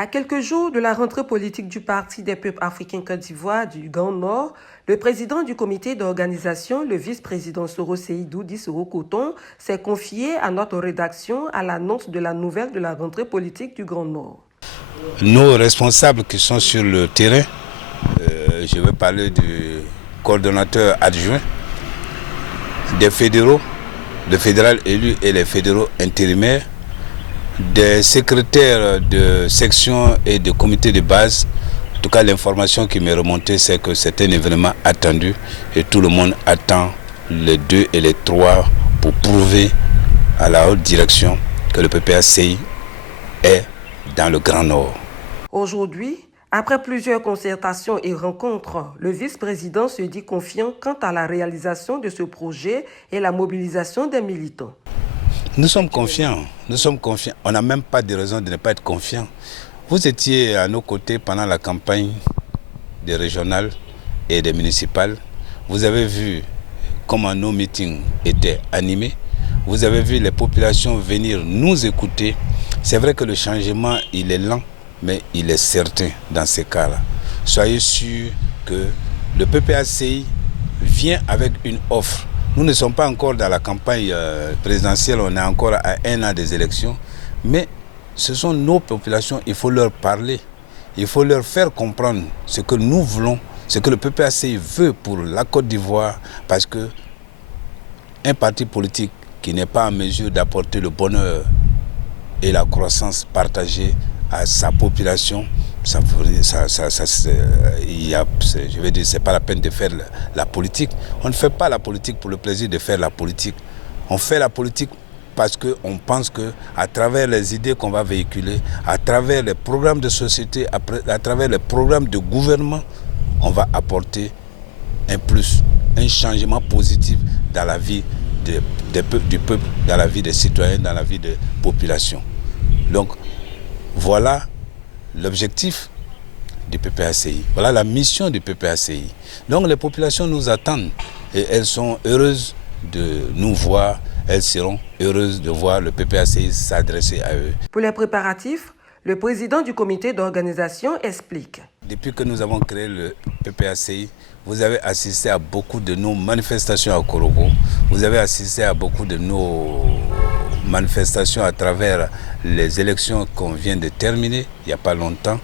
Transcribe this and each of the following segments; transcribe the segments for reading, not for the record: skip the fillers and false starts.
À quelques jours de la rentrée politique du Parti des peuples africains Côte d'Ivoire du Grand Nord, le président du comité d'organisation, le vice-président Soro Seydou dit Soro Coton, s'est confié à notre rédaction à l'annonce de la nouvelle de la rentrée politique du Grand Nord. Nos responsables qui sont sur le terrain, je vais parler du coordonnateur adjoint, des fédéraux, le fédéral élu et les fédéraux intérimaires, des secrétaires de section et de comité de base. En tout cas, l'information qui m'est remontée, c'est que c'est un événement attendu et tout le monde attend les 2 et les 3 pour prouver à la haute direction que le PPACI est dans le Grand Nord. Aujourd'hui, après plusieurs concertations et rencontres, le vice-président se dit confiant quant à la réalisation de ce projet et la mobilisation des militants. Nous sommes confiants. On n'a même pas de raison de ne pas être confiants. Vous étiez à nos côtés pendant la campagne des régionales et des municipales. Vous avez vu comment nos meetings étaient animés. Vous avez vu les populations venir nous écouter. C'est vrai que le changement, il est lent, mais il est certain dans ces cas-là. Soyez sûrs que le PPACI vient avec une offre. Nous ne sommes pas encore dans la campagne présidentielle, on est encore à 1 an des élections, mais ce sont nos populations, il faut leur parler, il faut leur faire comprendre ce que nous voulons, ce que le PPACI veut pour la Côte d'Ivoire, parce que un parti politique qui n'est pas en mesure d'apporter le bonheur et la croissance partagée à sa population, je vais dire, c'est pas la peine de faire la politique. On ne fait pas la politique pour le plaisir de faire la politique. On fait la politique parce qu'on pense qu'à travers les idées qu'on va véhiculer, à travers les programmes de société, à travers les programmes de gouvernement, on va apporter un plus, un changement positif dans la vie du peuple, dans la vie des citoyens, dans la vie des populations. Donc, voilà l'objectif du PPACI. Voilà la mission du PPACI. Donc les populations nous attendent et elles sont heureuses de nous voir. Elles seront heureuses de voir le PPACI s'adresser à eux. Pour les préparatifs, le président du comité d'organisation explique. Depuis que nous avons créé le PPACI, vous avez assisté à beaucoup de nos manifestations à Korogo. Vous avez assisté à beaucoup de nos manifestations à travers les élections qu'on vient de terminer il n'y a pas longtemps.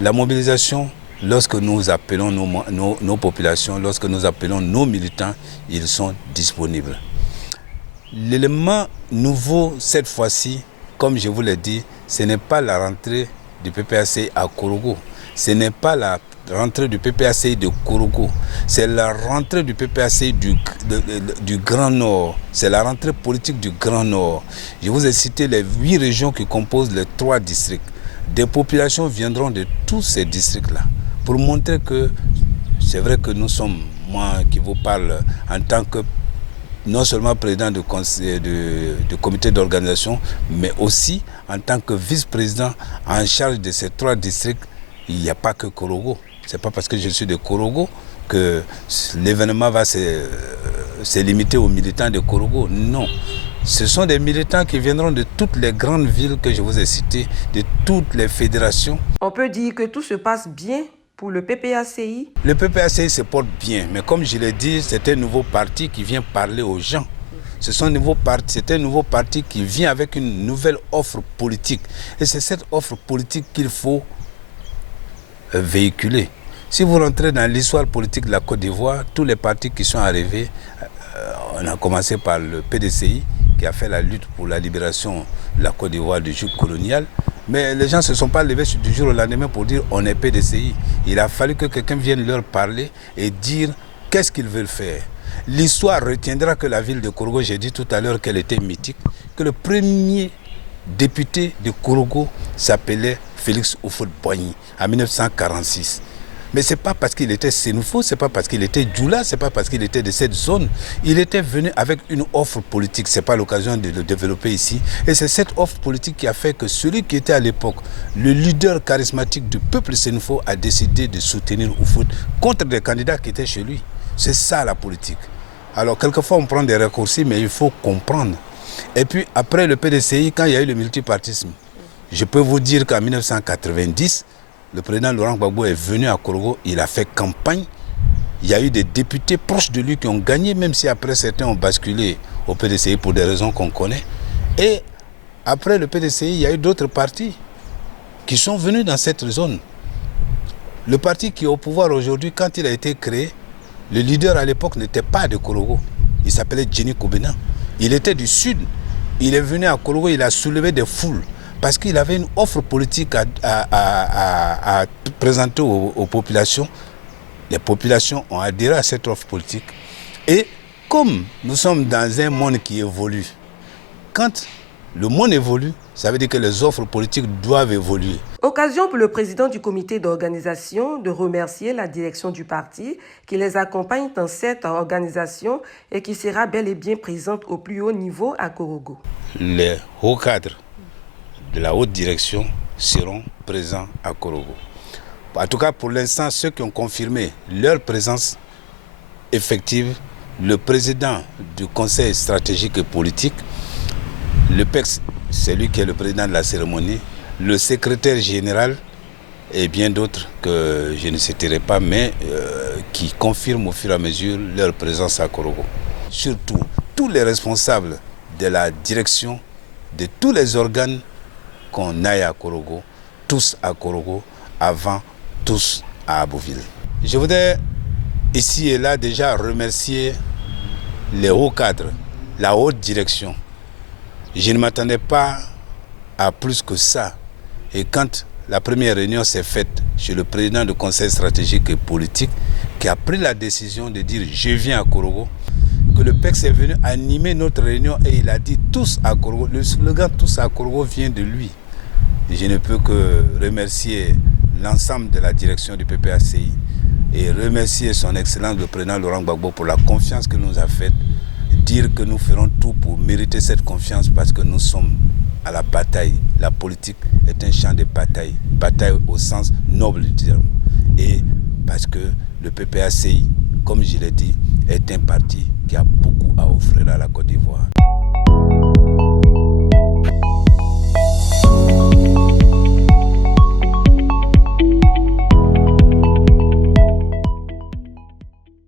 La mobilisation, lorsque nous appelons nos populations, lorsque nous appelons nos militants, ils sont disponibles. L'élément nouveau cette fois-ci, comme je vous l'ai dit, ce n'est pas la rentrée du PPACI à Korogo. Ce n'est pas la rentrée du PPACI de Korogo. C'est la rentrée du PPACI du Grand Nord. C'est la rentrée politique du Grand Nord. Je vous ai cité les 8 régions qui composent les 3 districts. Des populations viendront de tous ces districts-là pour montrer que c'est vrai que nous sommes, moi qui vous parle en tant que non seulement président du comité d'organisation, mais aussi en tant que vice-président en charge de ces 3 districts. Il n'y a pas que Korogo. Ce n'est pas parce que je suis de Korogo que l'événement va se limiter aux militants de Korogo. Non. Ce sont des militants qui viendront de toutes les grandes villes que je vous ai citées, de toutes les fédérations. On peut dire que tout se passe bien pour le PPACI. Le PPACI se porte bien, mais comme je l'ai dit, c'est un nouveau parti qui vient parler aux gens. C'est un nouveau parti qui vient avec une nouvelle offre politique. Et c'est cette offre politique qu'il faut véhiculer. Si vous rentrez dans l'histoire politique de la Côte d'Ivoire, tous les partis qui sont arrivés, on a commencé par le PDCI, qui a fait la lutte pour la libération de la Côte d'Ivoire du joug colonial. Mais les gens ne se sont pas levés du jour au lendemain pour dire on est PDCI. Il a fallu que quelqu'un vienne leur parler et dire qu'est-ce qu'ils veulent faire. L'histoire retiendra que la ville de Korogo, j'ai dit tout à l'heure qu'elle était mythique, que le premier député de Korogo s'appelait Félix Houphouët-Boigny en 1946. Mais ce n'est pas parce qu'il était Sénoufo, ce n'est pas parce qu'il était Djoula, ce n'est pas parce qu'il était de cette zone. Il était venu avec une offre politique. Ce n'est pas l'occasion de le développer ici. Et c'est cette offre politique qui a fait que celui qui était à l'époque le leader charismatique du peuple Sénoufo a décidé de soutenir Houphouët contre des candidats qui étaient chez lui. C'est ça la politique. Alors quelquefois on prend des raccourcis, mais il faut comprendre. Et puis après le PDCI, quand il y a eu le multipartisme, Je peux vous dire qu'en 1990, le président Laurent Gbagbo est venu à Korogo, il a fait campagne. Il y a eu des députés proches de lui qui ont gagné, même si après certains ont basculé au PDCI pour des raisons qu'on connaît. Et après le PDCI, il y a eu d'autres partis qui sont venus dans cette zone. Le parti qui est au pouvoir aujourd'hui, quand il a été créé, le leader à l'époque n'était pas de Korogo. Il s'appelait Jenny Koubena. Il était du sud. Il est venu à Korogo, il a soulevé des foules parce qu'il avait une offre politique à présenter aux populations. Les populations ont adhéré à cette offre politique. Et comme nous sommes dans un monde qui évolue, quand le monde évolue, ça veut dire que les offres politiques doivent évoluer. Occasion pour le président du comité d'organisation de remercier la direction du parti qui les accompagne dans cette organisation et qui sera bel et bien présente au plus haut niveau à Korogo. Les hauts cadres de la haute direction seront présents à Korogo. En tout cas, pour l'instant, ceux qui ont confirmé leur présence effective, le président du Conseil stratégique et politique, le PEX, c'est lui qui est le président de la cérémonie, le secrétaire général et bien d'autres que je ne citerai pas, mais qui confirment au fur et à mesure leur présence à Korogo. Surtout, tous les responsables de la direction, de tous les organes qu'on aille à Korogo, tous à Korogo, avant tous à Abouville. Je voudrais ici et là déjà remercier les hauts cadres, la haute direction. Je ne m'attendais pas à plus que ça. Et quand la première réunion s'est faite chez le président du Conseil stratégique et politique, qui a pris la décision de dire « je viens à Korogo », que le PEX est venu animer notre réunion et il a dit « tous à Korogo ». Le slogan « tous à Korogo » vient de lui. Je ne peux que remercier l'ensemble de la direction du PPACI et remercier son Excellence le président Laurent Gbagbo pour la confiance qu'il nous a faite. Dire que nous ferons tout pour mériter cette confiance parce que nous sommes à la bataille. La politique est un champ de bataille, bataille au sens noble du terme. Et parce que le PPACI, comme je l'ai dit, est un parti qui a beaucoup à offrir à la Côte d'Ivoire.